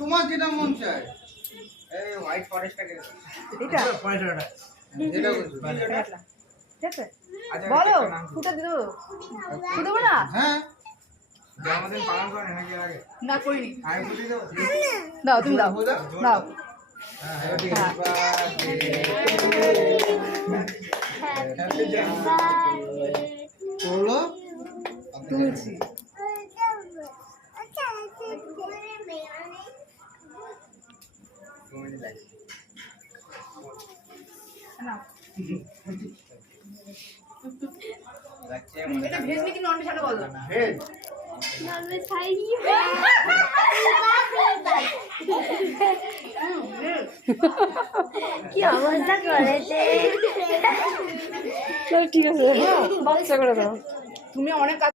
তোমার যেটা মন চায় এই হোয়াইট ফরেস্টটাকে এটা ফরেস্টটা ঠিক আছে বলো ফুটা দিও ফুটা দেবো না হ্যাঁ জন্মদিন পালন করে নাকি আগে না করিনি আগে ফুটি দাও দাও তুমি দাও দাও চলো তুলছি না এটা ভেজ নাকি নন ভেজ সেটা বলো ভেজ ননভেজ খাই কি অবস্থা করেছে ঠিক আছে বাচ্চা করে দাও তুমি অনেক